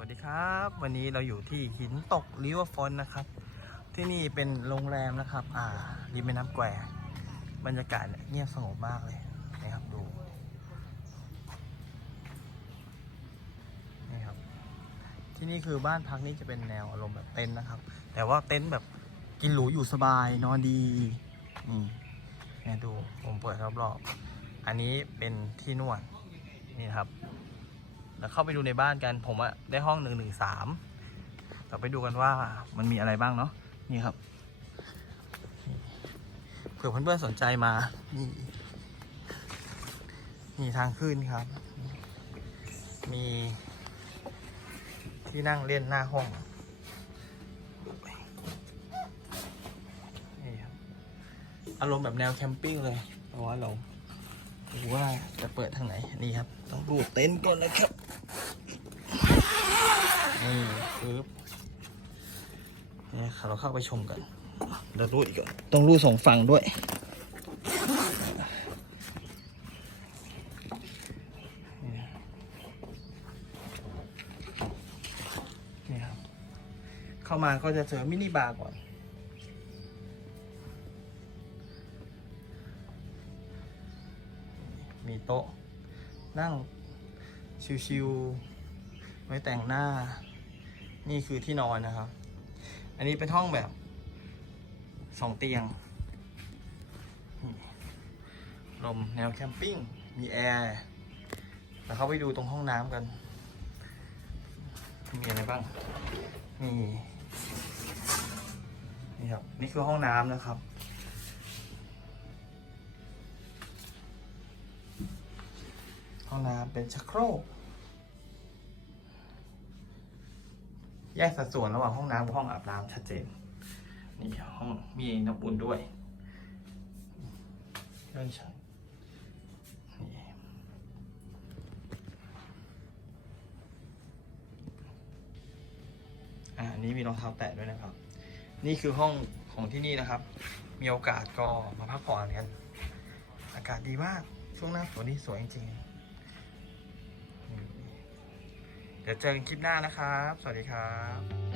วัสดีครับ วันนี้เราอยู่ที่หินตกริวฟอนนะครับ ที่นี่เป็นโรงแรมนะครับ อ่าริมแม่น้ำแควบรรยากาศเงียบสงบมากเลยนะครับดูนี่ครับ ที่นี่คือบ้านพักนี่จะเป็นแนวอารมณ์แบบเต็นท์นะครับ แต่ว่าเต็นท์แบบกินหรูอยู่สบายนอนดีนี่เนี่ยดูผมเปิดรอบๆอันนี้เป็นที่นวดนี่ครับ แล้วเข้าไปดูในบ้านกัน ผมอะได้ห้องหนึ่งหนึ่งสามเราไปดูกันว่ามันมีอะไรบ้างเนาะนี่ครับเผื่อเพื่อนๆสนใจมานี่นี่ทางขึ้นครับ มีที่นั่งเล่นหน้าห้องอารมณ์แบบแนวแคมปิ้งเลยเพราะว่าเรา ดูว่าจะเปิดทางไหนนี่ครับ ต้องดูเต็นท์ก่อนเลยครับนี่ปึ๊บนี่ครับเราเข้าไปชมกันเรารูดอีกก่อนต้องรูดสองฝั่งด้วยนี่ครับเข้ามาก็จะเจอมินิบาร์ก่อน โต๊ะ นั่งชิวๆไว้แต่งหน้า นี่คือที่นอนนะครับ อันนี้เป็นห้องแบบสองเตียง ลมแนวแคมปิ้ง มีแอร์แล้วเข้าไปดูตรงห้องน้ำกัน มีอะไรบ้างนี่นี่ครับ นี่คือห้องน้ำนะครับ ห้องน้ำเป็นชักโครก แยกสัดส่วนระหว่างห้องน้ำกับห้องอาบน้ำชัดเจน นี่ห้องมีน้ำอุ่นด้วยเครื่องใช้อันนี้มีรองเท้าแตะด้วยนะครับ นี่คือห้องของที่นี่นะครับ มีโอกาสก็มาพักผ่อนกัน อากาศดีมาก ช่วงหน้าฝนนี่สวยจริงๆ ดี๋ยวเจอกันคลิปหน้านะครับ สวัสดีครับ